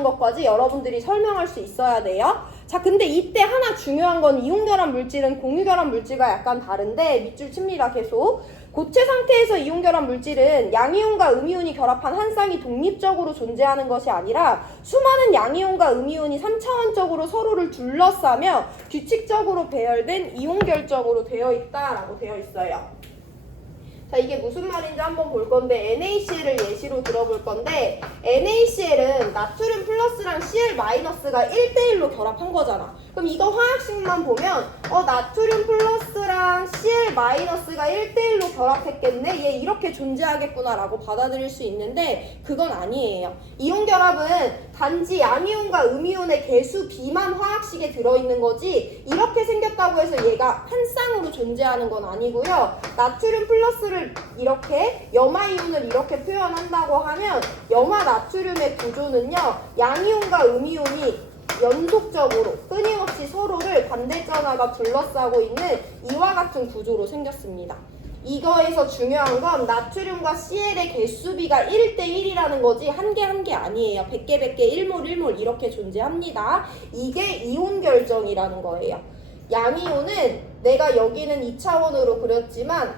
존재하는 것까지 여러분들이 설명할 수 있어야 돼요. 자, 근데 이때 하나 중요한 건 이온결합 물질은 공유결합 물질과 약간 다른데 밑줄 칩니다. 계속. 고체 상태에서 이온결합 물질은 양이온과 음이온이 결합한 한 쌍이 독립적으로 존재하는 것이 아니라 수많은 양이온과 음이온이 3차원적으로 서로를 둘러싸며 규칙적으로 배열된 이온결정으로 되어 있다라고 되어 있어요. 자, 이게 무슨 말인지 한번 볼 건데 NaCl을 예시로 들어볼 건데 NaCl은 나트륨 플러스랑 Cl 마이너스가 1대1로 결합한 거잖아. 그럼 이거 화학식만 보면 나트륨 플러스랑 Cl 마이너스가 1대1로 결합했겠네? 얘 이렇게 존재하겠구나 라고 받아들일 수 있는데 그건 아니에요. 이온 결합은 단지 양이온과 음이온의 개수 비만 화학식에 들어있는 거지 이렇게 생겼다고 해서 얘가 한 쌍으로 존재하는 건 아니고요. 나트륨 플러스를 이렇게 염화이온을 이렇게 표현한다고 하면 염화 나트륨의 구조는요. 양이온과 음이온이 연속적으로 끊임없이 서로를 반대전화가 둘러싸고 있는 이와 같은 구조로 생겼습니다. 이거에서 중요한 건 나트륨과 CL의 개수비가 1대1이라는 거지 한 개 한 개 아니에요. 100개 100개 1몰 1몰 이렇게 존재합니다. 이게 이온 결정이라는 거예요. 양이온은 내가 여기는 2차원으로 그렸지만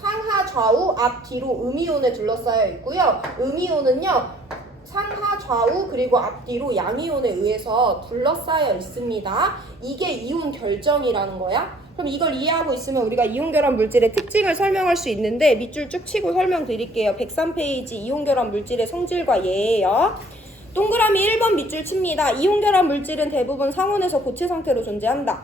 상하 좌우 앞뒤로 음이온에 둘러싸여 있고요. 음이온은요. 상하 좌우 그리고 앞뒤로 양이온에 의해서 둘러싸여 있습니다. 이게 이온 결정이라는 거야. 그럼 이걸 이해하고 있으면 우리가 이온결합 물질의 특징을 설명할 수 있는데 밑줄 쭉 치고 설명드릴게요. 103페이지 이온결합 물질의 성질과 예예요. 동그라미 1번 밑줄 칩니다. 이온결합 물질은 대부분 상온에서 고체 상태로 존재한다.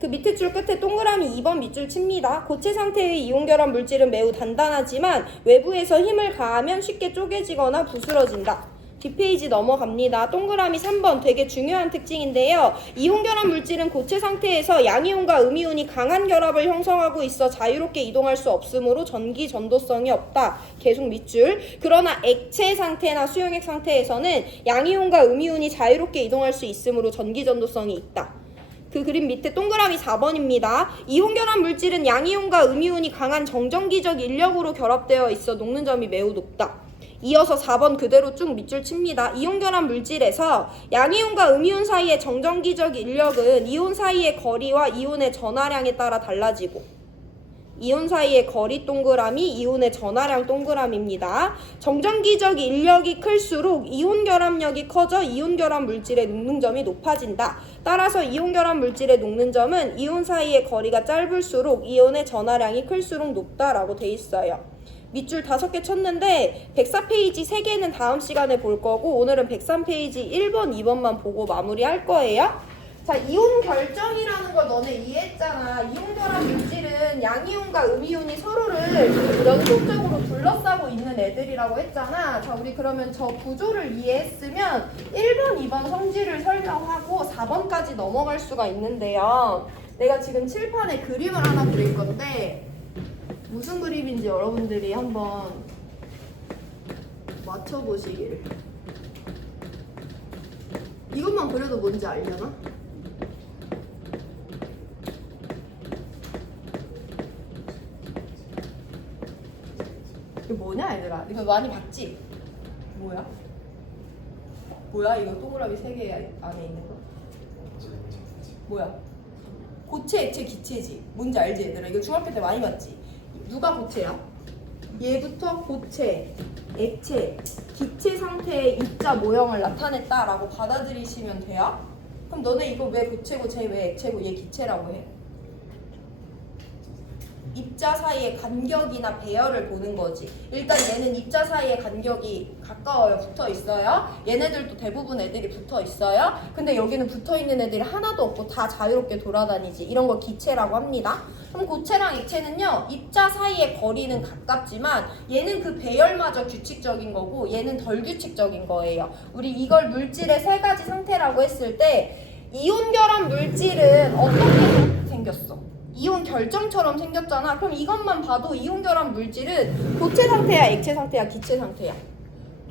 그 밑에 줄 끝에 동그라미 2번 밑줄 칩니다. 고체 상태의 이온결합 물질은 매우 단단하지만 외부에서 힘을 가하면 쉽게 쪼개지거나 부스러진다. 뒷페이지 넘어갑니다. 동그라미 3번 되게 중요한 특징인데요. 이온결합 물질은 고체 상태에서 양이온과 음이온이 강한 결합을 형성하고 있어 자유롭게 이동할 수 없으므로 전기 전도성이 없다. 계속 밑줄. 그러나 액체 상태나 수용액 상태에서는 양이온과 음이온이 자유롭게 이동할 수 있으므로 전기 전도성이 있다. 그 그림 밑에 동그라미 4번입니다. 이온결합 물질은 양이온과 음이온이 강한 정전기적 인력으로 결합되어 있어 녹는 점이 매우 높다. 이어서 4번 그대로 쭉 밑줄 칩니다. 이온결합 물질에서 양이온과 음이온 사이의 정전기적 인력은 이온 사이의 거리와 이온의 전하량에 따라 달라지고 이온 사이의 거리 동그라미, 이온의 전하량 동그라미입니다. 정전기적 인력이 클수록 이온 결합력이 커져 이온 결합 물질의 녹는점이 높아진다. 따라서 이온 결합 물질의 녹는점은 이온 사이의 거리가 짧을수록 이온의 전하량이 클수록 높다라고 돼 있어요. 밑줄 5개 쳤는데 104페이지 3개는 다음 시간에 볼 거고 오늘은 103페이지 1번, 2번만 보고 마무리할 거예요. 자, 이온 결정이라는 걸 너네 이해했잖아. 이온 결합 물질은 양이온과 음이온이 서로를 연속적으로 둘러싸고 있는 애들이라고 했잖아. 자, 우리 그러면 저 구조를 이해했으면 1번, 2번 성질을 설명하고 4번까지 넘어갈 수가 있는데요. 내가 지금 칠판에 그림을 하나 그릴 건데 무슨 그림인지 여러분들이 한번 맞춰보시길. 이것만 그려도 뭔지 알려나? 이거 뭐냐 얘들아? 이거 많이 봤지? 뭐야? 뭐야 이거 동그라미 3개 안에 있는 거? 뭐야? 고체, 액체, 기체지. 뭔지 알지 얘들아? 이거 중학교 때 많이 봤지? 누가 고체야? 얘부터 고체, 액체, 기체 상태의 입자 모형을 나타냈다라고 받아들이시면 돼요? 그럼 너네 이거 왜 고체고 쟤 왜 액체고 얘 기체라고 해? 입자 사이의 간격이나 배열을 보는 거지. 일단 얘는 입자 사이의 간격이 가까워요. 붙어 있어요. 얘네들도 대부분 애들이 붙어 있어요. 근데 여기는 붙어 있는 애들이 하나도 없고 다 자유롭게 돌아다니지. 이런 걸 기체라고 합니다. 그럼 고체랑 액체는요. 입자 사이의 거리는 가깝지만 얘는 그 배열마저 규칙적인 거고 얘는 덜 규칙적인 거예요. 우리 이걸 물질의 3가지 상태라고 했을 때 이온 결합 물질은 어떻게 생겼어? 이온 결정처럼 생겼잖아. 그럼 이것만 봐도 이온 결합 물질은 고체 상태야, 액체 상태야, 기체 상태야?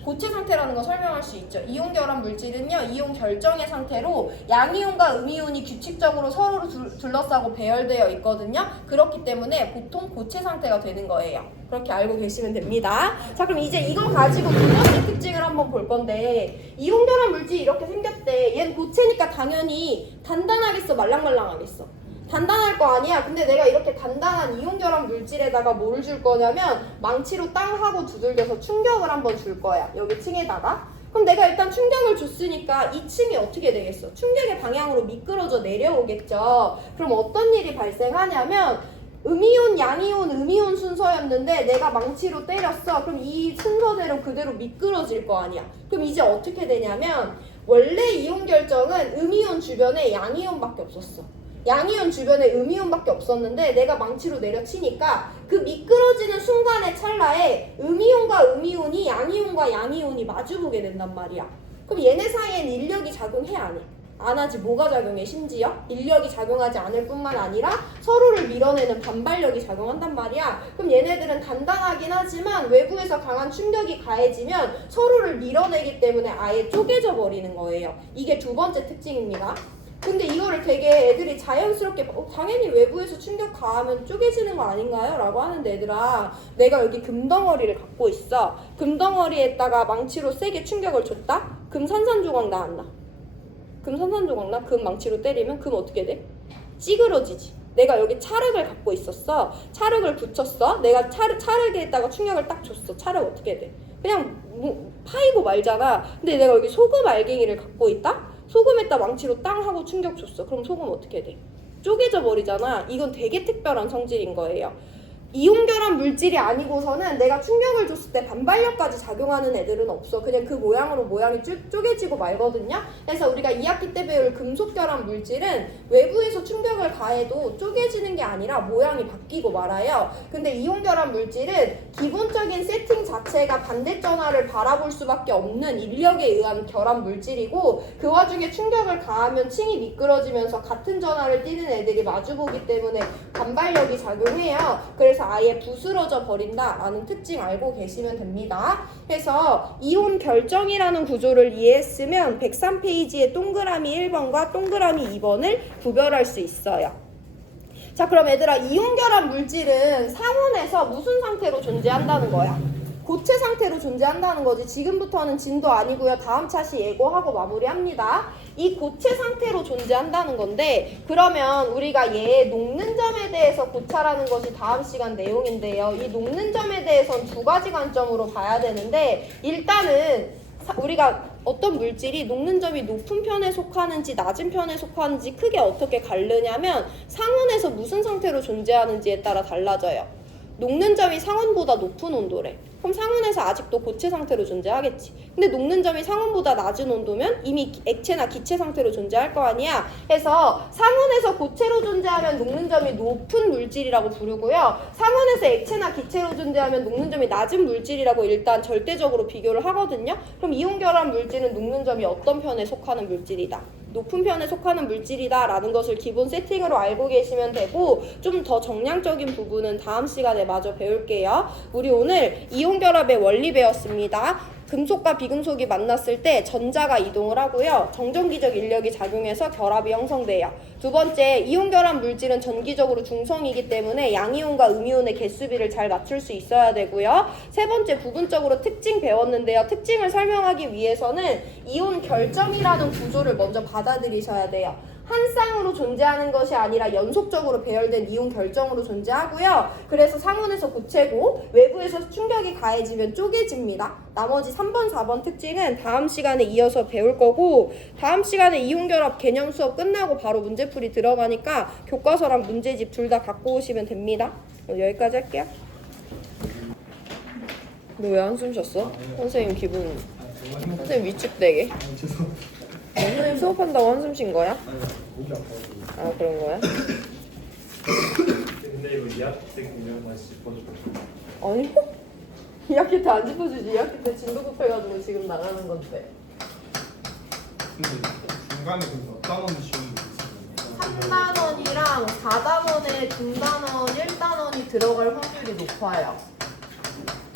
고체 상태라는 거 설명할 수 있죠. 이온 결합 물질은요, 이온 결정의 상태로 양이온과 음이온이 규칙적으로 서로를 둘러싸고 배열되어 있거든요. 그렇기 때문에 보통 고체 상태가 되는 거예요. 그렇게 알고 계시면 됩니다. 자, 그럼 이제 이거 가지고 두 번째 특징을 한번 볼 건데, 이온 결합 물질이 이렇게 생겼대. 얘는 고체니까 당연히 단단하겠어, 말랑말랑하겠어? 단단할 거 아니야. 근데 내가 이렇게 단단한 이온 결합 물질에다가 뭘 줄 거냐면 망치로 땅 하고 두들겨서 충격을 한번 줄 거야. 여기 층에다가. 그럼 내가 일단 충격을 줬으니까 이 층이 어떻게 되겠어? 충격의 방향으로 미끄러져 내려오겠죠. 그럼 어떤 일이 발생하냐면 음이온, 양이온, 음이온 순서였는데 내가 망치로 때렸어. 그럼 이 순서대로 그대로 미끄러질 거 아니야. 그럼 이제 어떻게 되냐면 원래 이온 결정은 음이온 주변에 양이온밖에 없었어. 양이온 주변에 음이온밖에 없었는데 내가 망치로 내려치니까 그 미끄러지는 순간의 찰나에 음이온과 음이온이 양이온과 양이온이 마주보게 된단 말이야. 그럼 얘네 사이엔 인력이 작용해 안 해? 안 하지. 뭐가 작용해? 심지어 인력이 작용하지 않을 뿐만 아니라 서로를 밀어내는 반발력이 작용한단 말이야. 그럼 얘네들은 단단하긴 하지만 외부에서 강한 충격이 가해지면 서로를 밀어내기 때문에 아예 쪼개져 버리는 거예요. 이게 두 번째 특징입니다. 근데 이거를 되게 애들이 자연스럽게 당연히 외부에서 충격 가하면 쪼개지는 거 아닌가요? 라고 하는데 얘들아, 내가 여기 금덩어리를 갖고 있어. 금덩어리에다가 망치로 세게 충격을 줬다? 금 산산조각 나 안 나? 금 산산조각 나? 금 망치로 때리면 금 어떻게 돼? 찌그러지지. 내가 여기 찰흙을 갖고 있었어. 찰흙을 붙였어. 내가 찰흙에다가 충격을 딱 줬어. 찰흙 어떻게 돼? 그냥 파이고 말잖아. 근데 내가 여기 소금 알갱이를 갖고 있다? 소금에다 망치로 땅 하고 충격 줬어. 그럼 소금 어떻게 돼? 쪼개져 버리잖아. 이건 되게 특별한 성질인 거예요. 이온 결합 물질이 아니고서는 내가 충격을 줬을 때 반발력까지 작용하는 애들은 없어. 그냥 그 모양으로 모양이 쪼개지고 말거든요. 그래서 우리가 2학기 때 배울 금속 결합 물질은 외부에서 충격을 가해도 쪼개지는 게 아니라 모양이 바뀌고 말아요. 근데 이온 결합 물질은 기본적인 세팅 자체가 반대 전하를 바라볼 수밖에 없는 인력에 의한 결합 물질이고, 그 와중에 충격을 가하면 층이 미끄러지면서 같은 전하를 띠는 애들이 마주보기 때문에 반발력이 작용해요. 그래서 아예 부스러져 버린다라는 특징 알고 계시면 됩니다. 그래서 이온 결정이라는 구조를 이해했으면 103페이지의 동그라미 1번과 동그라미 2번을 구별할 수 있어요. 자, 그럼 얘들아, 이온 결합 물질은 상온에서 무슨 상태로 존재한다는 거야? 고체 상태로 존재한다는 거지. 지금부터는 진도 아니고요. 다음 차시 예고하고 마무리합니다. 이 고체 상태로 존재한다는 건데, 그러면 우리가 얘 녹는 점에 대해서 고차라는 것이 다음 시간 내용인데요. 이 녹는 점에 대해서는 두 가지 관점으로 봐야 되는데, 일단은 우리가 어떤 물질이 녹는 점이 높은 편에 속하는지 낮은 편에 속하는지 크게 어떻게 가르냐면 상온에서 무슨 상태로 존재하는지에 따라 달라져요. 녹는 점이 상온보다 높은 온도래. 그럼 상온에서 아직도 고체 상태로 존재하겠지. 근데 녹는 점이 상온보다 낮은 온도면 이미 액체나 기체 상태로 존재할 거 아니야. 그래서 상온에서 고체로 존재하면 녹는 점이 높은 물질이라고 부르고요. 상온에서 액체나 기체로 존재하면 녹는 점이 낮은 물질이라고 일단 절대적으로 비교를 하거든요. 그럼 이온 결합 물질은 녹는 점이 어떤 편에 속하는 물질이다? 높은 편에 속하는 물질이다 라는 것을 기본 세팅으로 알고 계시면 되고, 좀 더 정량적인 부분은 다음 시간에 마저 배울게요. 우리 오늘 이온 결합의 원리 배웠습니다. 금속과 비금속이 만났을 때 전자가 이동을 하고요. 정전기적 인력이 작용해서 결합이 형성돼요. 두 번째, 이온 결합 물질은 전기적으로 중성이기 때문에 양이온과 음이온의 개수비를 잘 맞출 수 있어야 되고요. 세 번째, 부분적으로 특징 배웠는데요. 특징을 설명하기 위해서는 이온 결정이라는 구조를 먼저 받아들이셔야 돼요. 한 쌍으로 존재하는 것이 아니라 연속적으로 배열된 이온 결정으로 존재하고요. 그래서 상온에서 고체고 외부에서 충격이 가해지면 쪼개집니다. 나머지 3번, 4번 특징은 다음 시간에 이어서 배울 거고, 다음 시간에 이온 결합 개념 수업 끝나고 바로 문제풀이 들어가니까 교과서랑 문제집 둘 다 갖고 오시면 됩니다. 여기까지 할게요. 너 왜 한숨 쉬었어? 선생님 기분, 선생님 위축되게. 선생님 수업한다고 한숨 쉰 거야? 목이 아파서. 아, 그런 거야? 근데 이거 2학기 때 보면 다시 짚어줄까? 아니, 2학기 때 안 짚어주지. 2학기 때 진도 급해가지고 지금 나가는 건데. 근데 중간에 그 어떤 시험이 있어요? 3단원이랑 4단원에 중단원, 1단원이 들어갈 확률이 높아요.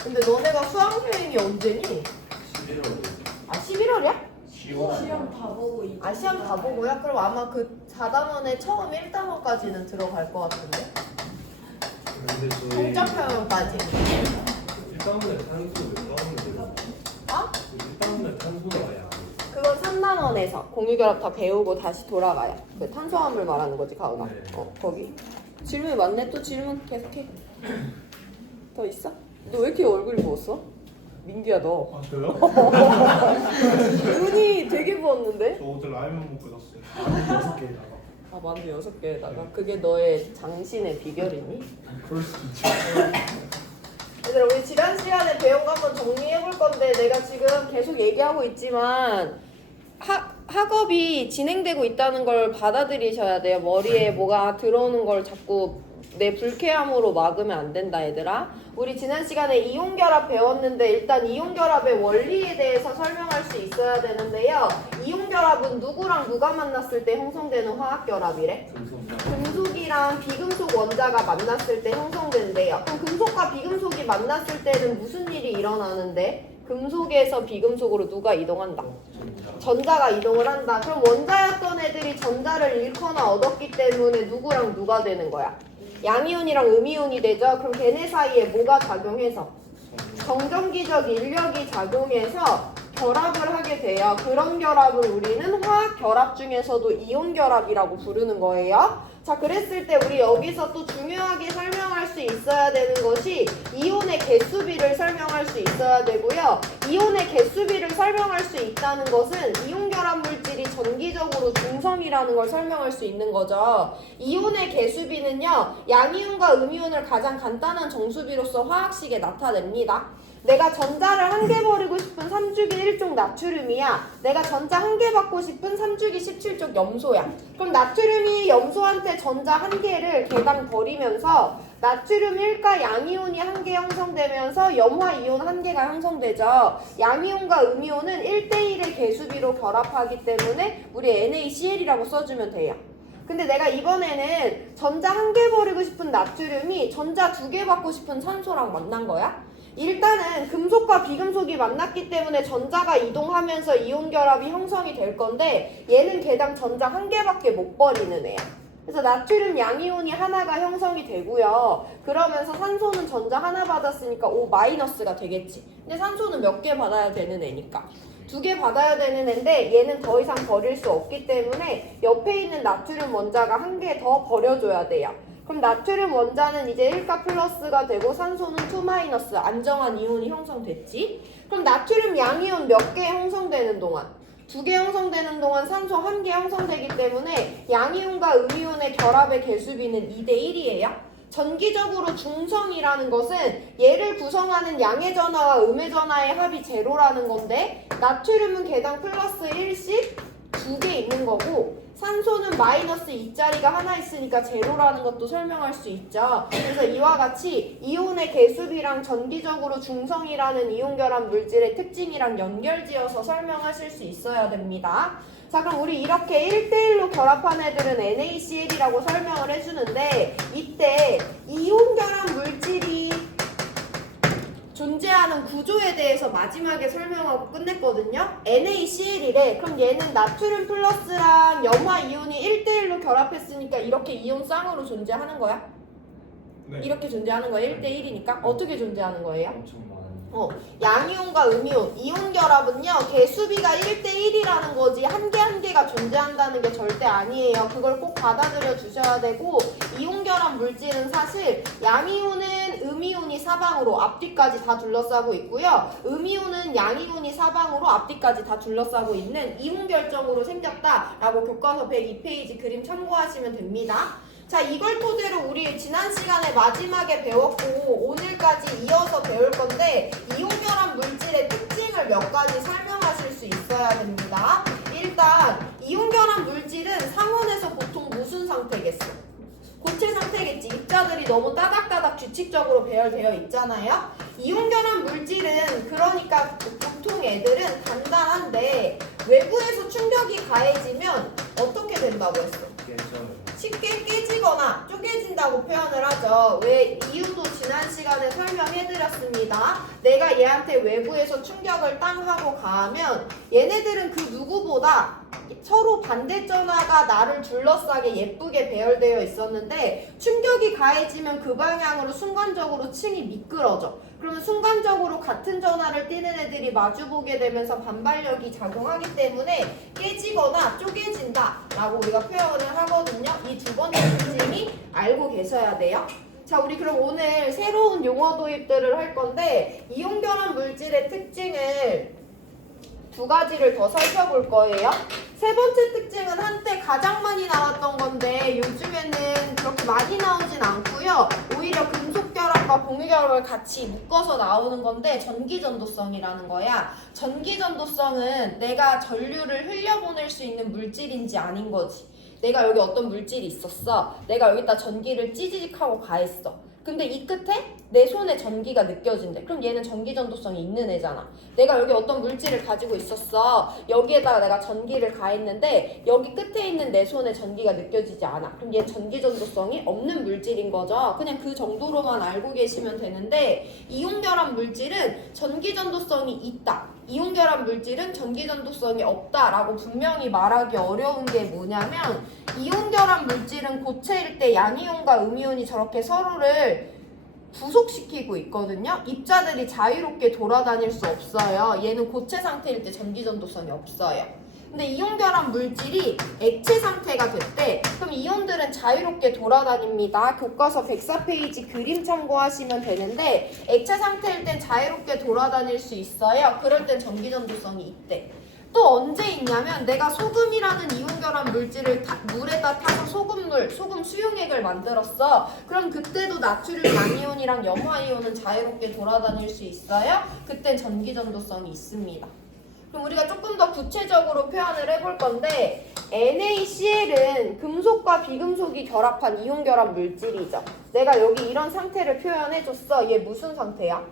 근데 너네가 수학여행이 언제니? 아 11월이야? 시험 다 보고 있. 아 시험 다 보고요? 그럼 아마 그 4단원에 처음 1단원까지는 들어갈 것 같은데 근데 저희 성적표현까지. 일단은 탄소 왜 따오는데? 어? 일단은 탄소가 아예 안 그건 3단원에서 공유결합 다 배우고 다시 돌아가요. 그 탄수화물 말하는 거지 가은아. 네. 거기. 질문이 많네. 또 질문 계속해. 더 있어? 너 왜 이렇게 얼굴이 부었어? 민규야 너. 아 저요? 눈이 되게 부었는데? 저 어제 라면 먹고 잤어요. 6개에다가. 아 만두 6개에다가 그게 너의 장신의 비결이니? 그럴 수 있죠. 얘들아 우리 지난 시간에 배운 거 한번 정리해 볼 건데 내가 지금 계속 얘기하고 있지만 학업이 진행되고 있다는 걸 받아들이셔야 돼요. 머리에 뭐가 들어오는 걸 자꾸 내 불쾌함으로 막으면 안 된다 얘들아. 우리 지난 시간에 이온결합 배웠는데 일단 이온결합의 원리에 대해서 설명할 수 있어야 되는데요. 이온결합은 누구랑 누가 만났을 때 형성되는 화학결합이래? 금속이랑 비금속 원자가 만났을 때 형성된대요. 그럼 금속과 비금속이 만났을 때는 무슨 일이 일어나는데? 금속에서 비금속으로 누가 이동한다? 전자가 이동을 한다. 그럼 원자였던 애들이 전자를 잃거나 얻었기 때문에 누구랑 누가 되는 거야? 양이온이랑 음이온이 되죠. 그럼 걔네 사이에 뭐가 작용해서? 정전기적 인력이 작용해서 결합을 하게 돼요. 그런 결합을 우리는 화학 결합 중에서도 이온 결합이라고 부르는 거예요. 자, 그랬을 때 우리 여기서 또 중요하게 설명할 수 있어야 되는 것이 이온의 개수비를 설명할 수 있어야 되고요. 이온의 개수비를 설명할 수 있다는 것은 이온 결합 물질이 전기적으로 중성이라는 걸 설명할 수 있는 거죠. 이온의 개수비는요, 양이온과 음이온을 가장 간단한 정수비로서 화학식에 나타냅니다. 내가 전자를 한 개 버리고 싶은 3주기 1족 나트륨이야. 내가 전자 한 개 받고 싶은 3주기 17족 염소야. 그럼 나트륨이 염소한테 전자 한 개를 개당 버리면서 나트륨 1가 양이온이 한 개 형성되면서 염화이온 한 개가 형성되죠. 양이온과 음이온은 1대1의 개수비로 결합하기 때문에 우리 NaCl이라고 써주면 돼요. 근데 내가 이번에는 전자 한 개 버리고 싶은 나트륨이 전자 2개 받고 싶은 산소랑 만난 거야. 일단은 금속과 비금속이 만났기 때문에 전자가 이동하면서 이온 결합이 형성이 될 건데 얘는 개당 전자 한 개밖에 못 버리는 애야. 그래서 나트륨 양이온이 하나가 형성이 되고요. 그러면서 산소는 전자 하나 받았으니까 O-가 되겠지. 근데 산소는 몇 개 받아야 되는 애니까 2개 받아야 되는 애인데 얘는 더 이상 버릴 수 없기 때문에 옆에 있는 나트륨 원자가 한 개 더 버려줘야 돼요. 그럼 나트륨 원자는 이제 1가 플러스가 되고 산소는 2- 안정한 이온이 형성됐지. 그럼 나트륨 양이온 몇 개 형성되는 동안? 2개 형성되는 동안 산소 1개 형성되기 때문에 양이온과 음이온의 결합의 개수비는 2대1이에요. 전기적으로 중성이라는 것은 얘를 구성하는 양의 전하와 음의 전하의 합이 제로라는 건데 나트륨은 개당 플러스 1씩 2개 있는 거고 산소는 마이너스 2짜리가 하나 있으니까 제로라는 것도 설명할 수 있죠. 그래서 이와 같이 이온의 개수비랑 전기적으로 중성이라는 이온 결합 물질의 특징이랑 연결지어서 설명하실 수 있어야 됩니다. 자, 그럼 우리 이렇게 1대1로 결합한 애들은 NaCl이라고 설명을 해주는데 이때 이온 결합 물질이 존재하는 구조에 대해서 마지막에 설명하고 끝냈거든요. NaCl이래. 그럼 얘는 나트륨 플러스랑 염화 이온이 1대1로 결합했으니까 이렇게 이온 쌍으로 존재하는 거야? 네. 이렇게 존재하는 거야. 1대1이니까? 어떻게 존재하는 거예요? 엄청 많은. 양이온과 음이온, 이온 결합은요 개수비가 1대1이라는 거지 한 개 한 개가 존재한다는 게 절대 아니에요. 그걸 꼭 받아들여 주셔야 되고 이온 결합 물질은 사실 양이온은 음이온이 사방으로 앞뒤까지 다 둘러싸고 있고요. 음이온은 양이온이 사방으로 앞뒤까지 다 둘러싸고 있는 이온 결정으로 생겼다라고 교과서 102페이지 그림 참고하시면 됩니다. 자, 이걸 토대로 우리 지난 시간에 마지막에 배웠고 오늘까지 이어서 배울 건데 이온결합 물질의 특징을 몇 가지 설명하실 수 있어야 됩니다. 일단 이온결합 물질은 상온에서 보통 무슨 상태겠어? 고체 상태겠지. 입자들이 너무 따닥따닥 규칙적으로 배열되어 있잖아요. 이온결합 물질은 그러니까 보통 애들은 간단한데 외부에서 충격이 가해지면 어떻게 된다고 했어? 쉽게 깨지거나 쪼개진다고 표현을 하죠. 왜 이유도 지난 시간에 설명해드렸습니다. 내가 얘한테 외부에서 충격을 땅 하고 가하면 얘네들은 그 누구보다 서로 반대전화가 나를 둘러싸게 예쁘게 배열되어 있었는데 충격이 가해지면 그 방향으로 순간적으로 층이 미끄러져. 그러면 순간적으로 같은 전화를 띄는 애들이 마주보게 되면서 반발력이 작용하기 때문에 깨지거나 쪼개진다 라고 우리가 표현을 하거든요. 이 두 번째 특징이 알고 계셔야 돼요. 자, 우리 그럼 오늘 새로운 용어 도입들을 할 건데 이온결합 물질의 특징을 두 가지를 더 살펴볼 거예요. 세 번째 특징은 한때 가장 많이 나왔던 건데 요즘에는 그렇게 많이 나오진 않고요. 오히려 금속결합과 공유결합을 같이 묶어서 나오는 건데 전기전도성이라는 거야. 전기전도성은 내가 전류를 흘려보낼 수 있는 물질인지 아닌 거지. 내가 여기 어떤 물질이 있었어. 내가 여기다 전기를 찌지직하고 가했어. 근데 이 끝에 내 손에 전기가 느껴진대. 그럼 얘는 전기전도성이 있는 애잖아. 내가 여기 어떤 물질을 가지고 있었어. 여기에다가 내가 전기를 가했는데 여기 끝에 있는 내 손에 전기가 느껴지지 않아. 그럼 얘는 전기전도성이 없는 물질인 거죠. 그냥 그 정도로만 알고 계시면 되는데 이온결합 물질은 전기전도성이 있다. 이온결합 물질은 전기전도성이 없다라고 분명히 말하기 어려운 게 뭐냐면 이온결합 물질은 고체일 때 양이온과 음이온이 저렇게 서로를 부속시키고 있거든요. 입자들이 자유롭게 돌아다닐 수 없어요. 얘는 고체 상태일 때 전기전도성이 없어요. 근데 이온결합 물질이 액체 상태가 됐대. 그럼 이온들은 자유롭게 돌아다닙니다. 교과서 104페이지 그림 참고하시면 되는데 액체 상태일 땐 자유롭게 돌아다닐 수 있어요. 그럴 땐 전기전도성이 있대. 또 언제 있냐면 내가 소금이라는 이온결합 물질을 물에다 타서 소금 수용액을 만들었어. 그럼 그때도 나트륨 양이온이랑 염화이온은 자유롭게 돌아다닐 수 있어요. 그땐 전기전도성이 있습니다. 그럼 우리가 조금 더 구체적으로 표현을 해볼 건데 NaCl은 금속과 비금속이 결합한 이온결합 물질이죠. 내가 여기 이런 상태를 표현해줬어. 얘 무슨 상태야?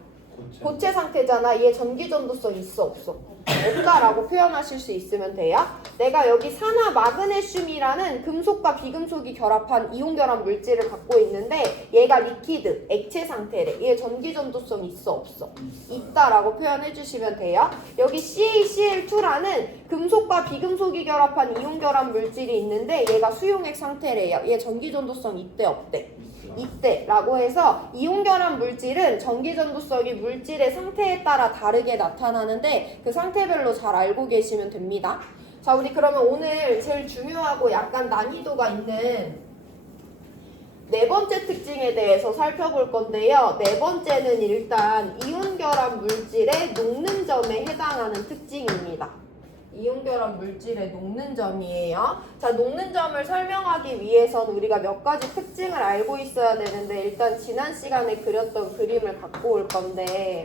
고체 상태잖아. 얘 전기전도성 있어 없어? 없다라고 표현하실 수 있으면 돼요. 내가 여기 산화 마그네슘이라는 금속과 비금속이 결합한 이온결합 물질을 갖고 있는데 얘가 리퀴드, 액체 상태래. 얘 전기전도성 있어 없어? 있다라고 표현해 주시면 돼요. 여기 CaCl2라는 금속과 비금속이 결합한 이온결합 물질이 있는데 얘가 수용액 상태래요. 얘 전기전도성 있대 없대? 있대라고 해서 이온결합 물질은 전기전도성이 물질의 상태에 따라 다르게 나타나는데 그 상태별로 잘 알고 계시면 됩니다. 자, 우리 그러면 오늘 제일 중요하고 약간 난이도가 있는 네 번째 특징에 대해서 살펴볼 건데요. 네 번째는 일단 이온결합 물질의 녹는 점에 해당하는 특징입니다. 이온결합 물질의 녹는 점이에요. 자, 녹는 점을 설명하기 위해서는 우리가 몇 가지 특징을 알고 있어야 되는데 일단 지난 시간에 그렸던 그림을 갖고 올 건데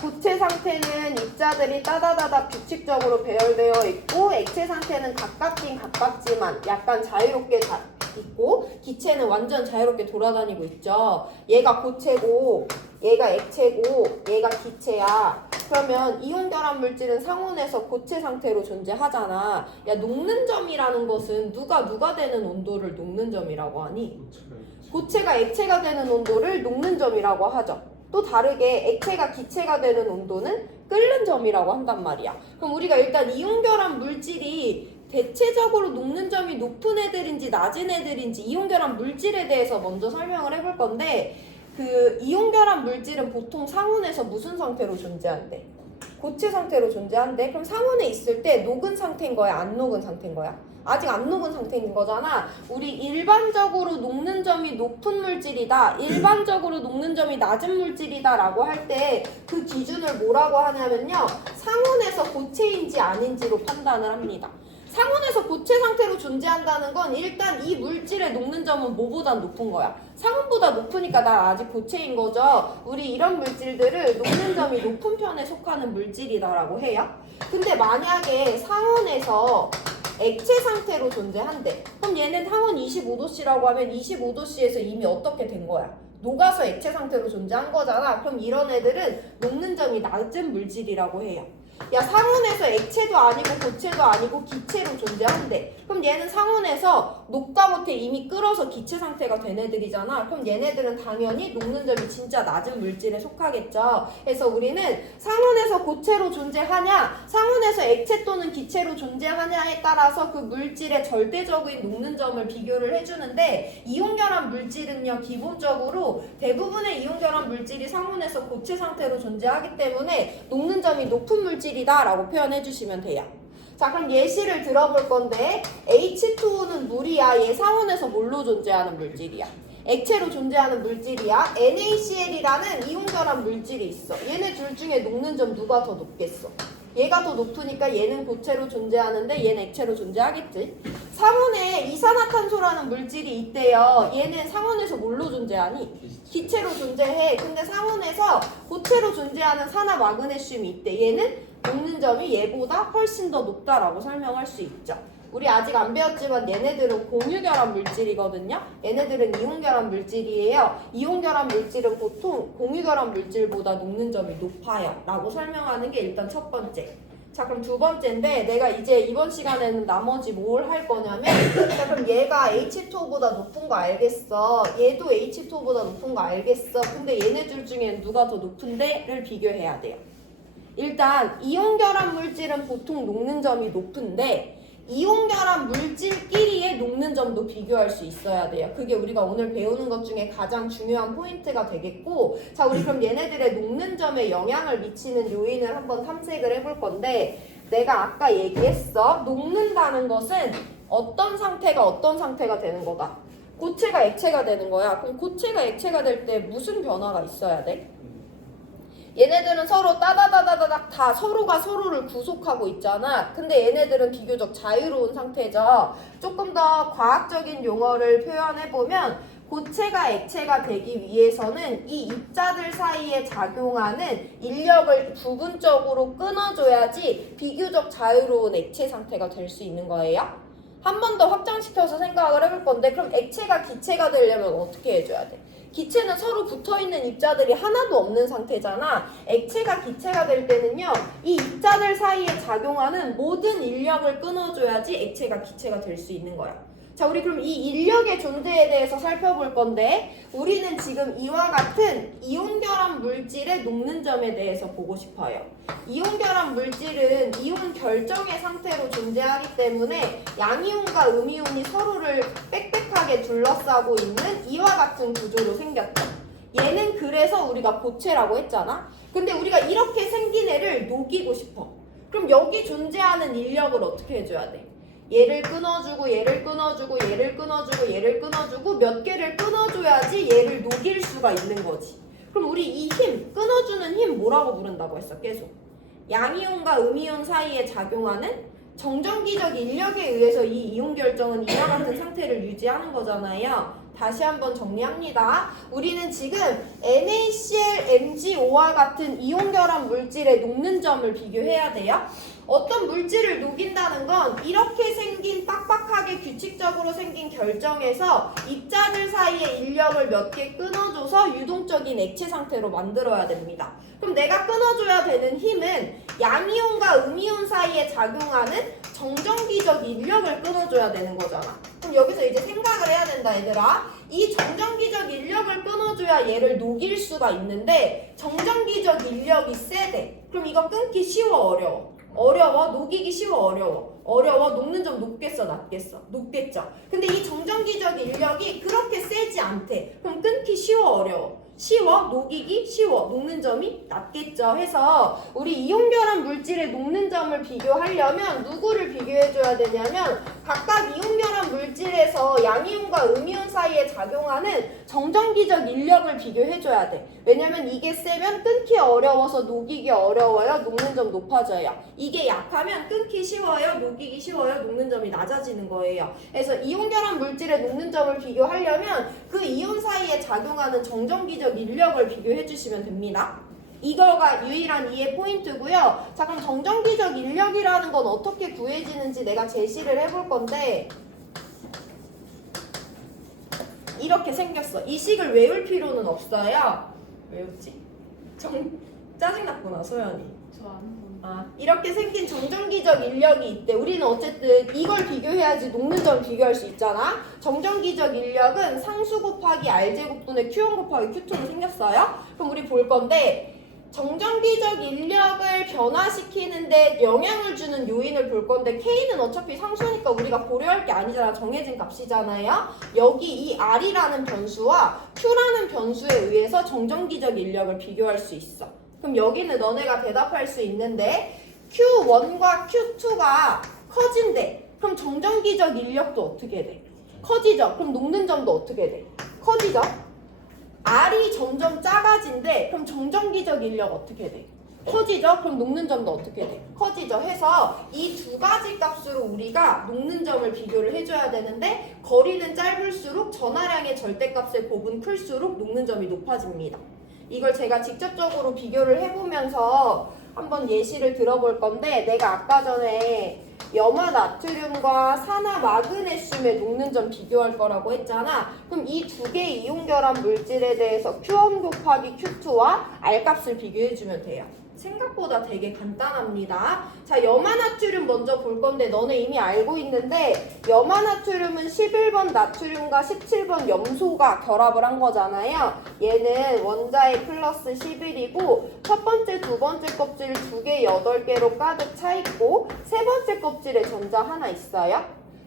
고체 상태는 입자들이 따다다다 규칙적으로 배열되어 있고 액체 상태는 가깝긴 가깝지만 약간 자유롭게 있고 기체는 완전 자유롭게 돌아다니고 있죠. 얘가 고체고 얘가 액체고 얘가 기체야. 그러면 이온결합 물질은 상온에서 고체 상태로 존재하잖아. 야, 녹는 점이라는 것은 누가 되는 온도를 녹는 점이라고 하니? 고체가 액체가 되는 온도를 녹는 점이라고 하죠. 또 다르게 액체가 기체가 되는 온도는 끓는 점이라고 한단 말이야. 그럼 우리가 일단 이온결합 물질이 대체적으로 녹는 점이 높은 애들인지 낮은 애들인지 이온결합 물질에 대해서 먼저 설명을 해볼 건데 그 이온결합 물질은 보통 상온에서 무슨 상태로 존재한대? 고체 상태로 존재한대. 그럼 상온에 있을 때 녹은 상태인 거야? 안 녹은 상태인 거야? 아직 안 녹은 상태인 거잖아. 우리 일반적으로 녹는 점이 높은 물질이다, 일반적으로 녹는 점이 낮은 물질이다 라고 할 때 그 기준을 뭐라고 하냐면요, 상온에서 고체인지 아닌지로 판단을 합니다. 상온에서 고체 상태로 존재한다는 건 일단 이 물질의 녹는 점은 뭐보다 높은 거야? 상온보다 높으니까 난 아직 고체인 거죠. 우리 이런 물질들을 녹는 점이 높은 편에 속하는 물질이다라고 해요. 근데 만약에 상온에서 액체 상태로 존재한대. 그럼 얘는 상온 25도씨라고 하면 25도씨에서 이미 어떻게 된 거야? 녹아서 액체 상태로 존재한 거잖아. 그럼 이런 애들은 녹는 점이 낮은 물질이라고 해요. 야, 상온에서 액체도 아니고 고체도 아니고 기체로 존재한대. 그럼 얘는 상온에서 녹다 못해 이미 끓어서 기체 상태가 된 애들이잖아. 그럼 얘네들은 당연히 녹는 점이 진짜 낮은 물질에 속하겠죠. 그래서 우리는 상온에서 고체로 존재하냐, 상온에서 액체 또는 기체로 존재하냐에 따라서 그 물질의 절대적인 녹는 점을 비교를 해주는데, 이온결합 물질은요, 기본적으로 대부분의 이온결합 물질이 상온에서 고체 상태로 존재하기 때문에 녹는 점이 높은 물질이다 라고 표현해 주시면 돼요. 자, 그럼 예시를 들어볼 건데, H2O는 물이야. 얘 상온에서 뭘로 존재하는 물질이야? 액체로 존재하는 물질이야. NaCl이라는 이온결합 물질이 있어. 얘네 둘 중에 녹는 점 누가 더 높겠어? 얘가 더 높으니까 얘는 고체로 존재하는데 얘는 액체로 존재하겠지. 상온에 이산화탄소라는 물질이 있대요. 얘는 상온에서 뭘로 존재하니? 기체로 존재해. 근데 상온에서 고체로 존재하는 산화 마그네슘이 있대. 얘는 녹는 점이 얘보다 훨씬 더 높다라고 설명할 수 있죠. 우리 아직 안 배웠지만 얘네들은 공유결합 물질이거든요. 얘네들은 이온결합 물질이에요. 이온결합 물질은 보통 공유결합 물질보다 녹는 점이 높아요 라고 설명하는 게 일단 첫 번째. 자, 그럼 두 번째인데, 내가 이제 이번 시간에는 나머지 뭘 할 거냐면, 자, 그럼 얘가 H2O보다 높은 거 알겠어. 얘도 H2O보다 높은 거 알겠어. 근데 얘네들 중에 누가 더 높은데를 비교해야 돼요. 일단 이온결합 물질은 보통 녹는 점이 높은데, 이온결합 물질끼리의 녹는 점도 비교할 수 있어야 돼요. 그게 우리가 오늘 배우는 것 중에 가장 중요한 포인트가 되겠고, 자, 우리 그럼 얘네들의 녹는 점에 영향을 미치는 요인을 한번 탐색을 해볼 건데, 내가 아까 얘기했어. 녹는다는 것은 어떤 상태가 되는 거다? 고체가 액체가 되는 거야. 그럼 고체가 액체가 될 때 무슨 변화가 있어야 돼? 얘네들은 서로 따다다다닥 다 서로가 서로를 구속하고 있잖아. 근데 얘네들은 비교적 자유로운 상태죠. 조금 더 과학적인 용어를 표현해보면, 고체가 액체가 되기 위해서는 이 입자들 사이에 작용하는 인력을 부분적으로 끊어줘야지 비교적 자유로운 액체 상태가 될 수 있는 거예요. 한 번 더 확장시켜서 생각을 해볼 건데, 그럼 액체가 기체가 되려면 어떻게 해줘야 돼? 기체는 서로 붙어있는 입자들이 하나도 없는 상태잖아. 액체가 기체가 될 때는요, 이 입자들 사이에 작용하는 모든 인력을 끊어줘야지 액체가 기체가 될 수 있는 거야. 자, 우리 그럼 이 인력의 존재에 대해서 살펴볼 건데, 우리는 지금 이와 같은 이온결합 물질의 녹는 점에 대해서 보고 싶어요. 이온결합 물질은 이온 결정의 상태로 존재하기 때문에 양이온과 음이온이 서로를 빽빽하게 둘러싸고 있는 이와 같은 구조로 생겼다. 얘는 그래서 우리가 고체라고 했잖아. 근데 우리가 이렇게 생긴 애를 녹이고 싶어. 그럼 여기 존재하는 인력을 어떻게 해줘야 돼? 얘를 끊어주고 얘를 끊어주고 얘를 끊어주고 얘를 끊어주고 몇 개를 끊어줘야지 얘를 녹일 수가 있는 거지. 그럼 우리 이 힘, 끊어주는 힘 뭐라고 부른다고 했어? 계속 양이온과 음이온 사이에 작용하는 정전기적 인력에 의해서 이 이온 결정은 이와 같은 상태를 유지하는 거잖아요. 다시 한번 정리합니다. 우리는 지금 NaCl, MgO와 같은 이온결합 물질의 녹는 점을 비교해야 돼요. 어떤 물질을 녹인다는 건 이렇게 생긴 빡빡하게 규칙적으로 생긴 결정에서 입자들 사이의 인력을 몇 개 끊어줘서 유동적인 액체 상태로 만들어야 됩니다. 그럼 내가 끊어줘야 되는 힘은 양이온과 음이온 사이에 작용하는 정전기적 인력을 끊어줘야 되는 거잖아. 그럼 여기서 이제 생각을 해야 된다, 얘들아. 이 정전기적 인력을 끊어줘야 얘를 녹일 수가 있는데, 정전기적 인력이 세대. 그럼 이거 끊기 쉬워, 어려워? 어려워? 녹이기 쉬워, 어려워? 어려워? 녹는 점 높겠어, 낮겠어? 높겠죠. 근데 이 정전기적 인력이 그렇게 세지 않대. 그럼 끊기 쉬워, 어려워? 쉬워? 녹이기 쉬워? 녹는 점이 낮겠죠. 해서 우리 이온결합 물질의 녹는 점을 비교하려면 누구를 비교해줘야 되냐면, 각각 이온결합 물질에서 양이온과 음이온 사이에 작용하는 정전기적 인력을 비교해줘야 돼. 왜냐면 이게 세면 끊기 어려워서 녹이기 어려워요, 녹는 점 높아져요. 이게 약하면 끊기 쉬워요, 녹이기 쉬워요, 녹는 점이 낮아지는 거예요. 그래서 이온결합 물질의 녹는 점을 비교하려면 그 이온 사이에 작용하는 정전기적 인력을 비교해 주시면 됩니다. 이거가 유일한 이해 포인트고요. 자, 그럼 정전기적 인력이라는 건 어떻게 구해지는지 내가 제시를 해볼 건데, 이렇게 생겼어. 이 식을 외울 필요는 없어요. 외웠지? 짜증났구나, 소연이. 저 아는 건데. 이렇게 생긴 정전기적 인력이 있대. 우리는 어쨌든 이걸 비교해야지 녹는 점을 비교할 수 있잖아. 정전기적 인력은 상수 곱하기 R제곱분의 Q1 곱하기 Q2로 생겼어요. 그럼 우리 볼 건데 정전기적 인력을 변화시키는데 영향을 주는 요인을 볼 건데 K는 어차피 상수니까 우리가 고려할 게 아니잖아. 정해진 값이잖아요. 여기 이 R이라는 변수와 Q라는 변수에 의해서 정전기적 인력을 비교할 수 있어. 그럼 여기는 너네가 대답할 수 있는데 Q1과 Q2가 커진대. 그럼 정전기적 인력도 어떻게 돼? 커지죠? 그럼 녹는 점도 어떻게 돼? 커지죠? R이 점점 작아진대. 그럼 정전기적 인력 어떻게 돼? 커지죠? 그럼 녹는 점도 어떻게 돼? 커지죠? 해서 이 두 가지 값으로 우리가 녹는 점을 비교를 해줘야 되는데 거리는 짧을수록 전하량의 절대값의 곱은 클수록 녹는 점이 높아집니다. 이걸 제가 직접적으로 비교를 해보면서 한번 예시를 들어볼 건데 내가 아까 전에 염화 나트륨과 산화 마그네슘의 녹는 점 비교할 거라고 했잖아. 그럼 이 두 개의 이온결합 물질에 대해서 Q1 곱하기 Q2와 R값을 비교해주면 돼요. 생각보다 되게 간단합니다. 자, 염화나트륨 먼저 볼 건데 너네 이미 알고 있는데 염화나트륨은 11번 나트륨과 17번 염소가 결합을 한 거잖아요. 얘는 원자의 플러스 11이고 첫 번째, 두 번째 껍질 2개 8개로 가득 차 있고 세 번째 껍질에 전자 하나 있어요.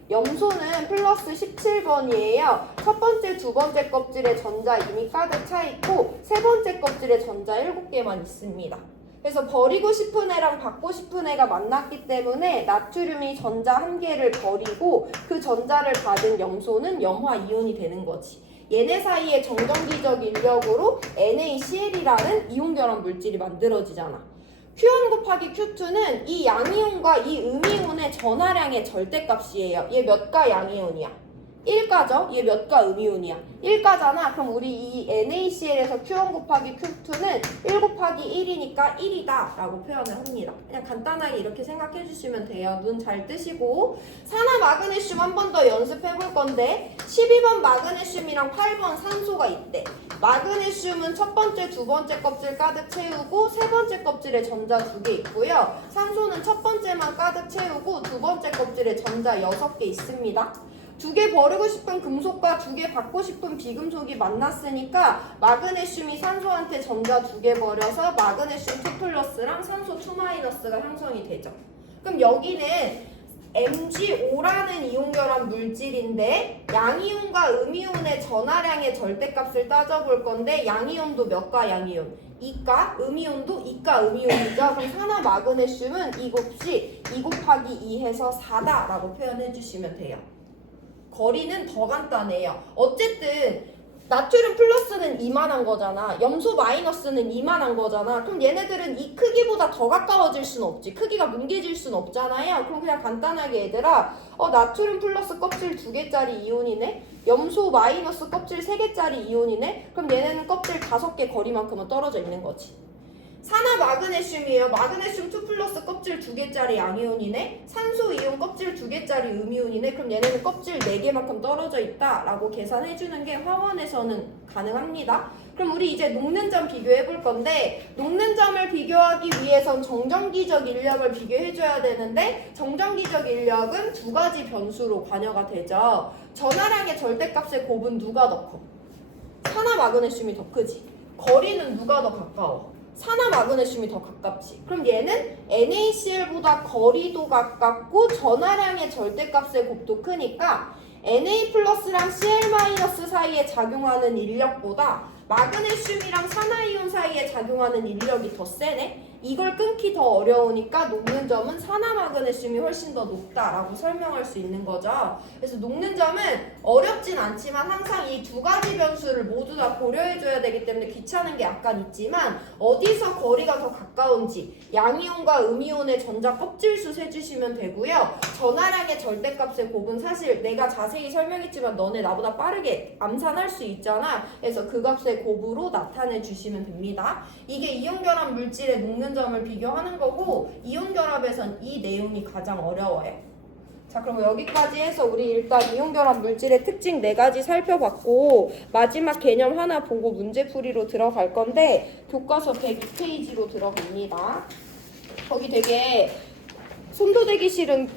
염소는 플러스 17번이에요. 첫 번째, 두 번째 껍질에 전자 이미 가득 차 있고 세 번째 껍질에 전자 7개만 있습니다. 그래서 버리고 싶은 애랑 받고 싶은 애가 만났기 때문에 나트륨이 전자 1개를 버리고 그 전자를 받은 염소는 염화 이온이 되는 거지. 얘네 사이의 정전기적 인력으로 NaCl이라는 이온결합 물질이 만들어지잖아. Q1 곱하기 Q2는 이 양이온과 이 음이온의 전하량의 절대값이에요. 얘 몇 가 양이온이야? 1가죠? 얘 몇 가 음이온이야? 1가잖아. 그럼 우리 이 NaCl에서 Q1 곱하기 Q2는 1 곱하기 1이니까 1이다 라고 표현을 합니다. 그냥 간단하게 이렇게 생각해 주시면 돼요. 눈 잘 뜨시고 산화 마그네슘 한 번 더 연습해 볼 건데 12번 마그네슘이랑 8번 산소가 있대. 마그네슘은 첫 번째, 두 번째 껍질 가득 채우고 세 번째 껍질에 전자 2개 있고요. 산소는 첫 번째만 가득 채우고 두 번째 껍질에 전자 6개 있습니다. 2개 버리고 싶은 금속과 2개 받고 싶은 비금속이 만났으니까 마그네슘이 산소한테 전자 2개 버려서 마그네슘 2 플러스랑 산소 2 마이너스가 형성이 되죠. 그럼 여기는 MgO라는 이온결합 물질인데 양이온과 음이온의 전하량의 절대값을 따져볼 건데 양이온도 몇 가 양이온? 2가, 음이온도 2가 음이온이죠. 그럼 산화 마그네슘은 이 곱이 2 곱하기 2 해서 4다 라고 표현해 주시면 돼요. 거리는 더 간단해요. 어쨌든 나트륨 플러스는 이만한 거잖아. 염소 마이너스는 이만한 거잖아. 그럼 얘네들은 이 크기보다 더 가까워질 수는 없지. 크기가 뭉개질 수는 없잖아요. 그럼 그냥 간단하게 얘들아 나트륨 플러스 껍질 2개짜리 이온이네. 염소 마이너스 껍질 3개짜리 이온이네. 그럼 얘네는 껍질 5개 거리만큼은 떨어져 있는 거지. 산화 마그네슘이에요. 마그네슘 2 플러스 껍질 2개짜리 양이온이네. 산소 이온 껍질 2개짜리 음이온이네. 그럼 얘네는 껍질 4개만큼 떨어져 있다 라고 계산해주는 게 화원에서는 가능합니다. 그럼 우리 이제 녹는 점 비교해 볼 건데 녹는 점을 비교하기 위해선 정전기적 인력을 비교해줘야 되는데 정전기적 인력은 2가지 변수로 관여가 되죠. 전하량의 절대값의 곱은 누가 더 커? 산화 마그네슘이 더 크지. 거리는 누가 더 가까워? 산화 마그네슘이 더 가깝지. 그럼 얘는 NaCl보다 거리도 가깝고 전하량의 절대값의 곱도 크니까 Na 플러스랑 Cl 마이너스 사이에 작용하는 인력보다 마그네슘이랑 산화이온 사이에 작용하는 인력이 더 세네? 이걸 끊기 더 어려우니까 녹는 점은 산화 마그네슘이 훨씬 더 높다라고 설명할 수 있는 거죠. 그래서 녹는 점은 어렵진 않지만 항상 이 2가지 변수를 모두 다 고려해줘야 되기 때문에 귀찮은 게 약간 있지만 어디서 거리가 더 가까운지 양이온과 음이온의 전자 껍질수 세주시면 되고요. 전하량의 절대값의 곱은 사실 내가 자세히 설명했지만 너네 나보다 빠르게 암산할 수 있잖아. 그래서 그 값의 곱으로 나타내 주시면 됩니다. 이게 이온결합 물질의 녹는 점을 비교하는 거고 이온결합에선 이 내용이 가장 어려워요. 자, 그럼 여기까지 해서 우리 일단 이온결합 물질의 특징 4가지 살펴봤고 마지막 개념 하나 보고 문제풀이로 들어갈 건데 교과서 102페이지로 들어갑니다. 거기 되게 손도 대기 싫은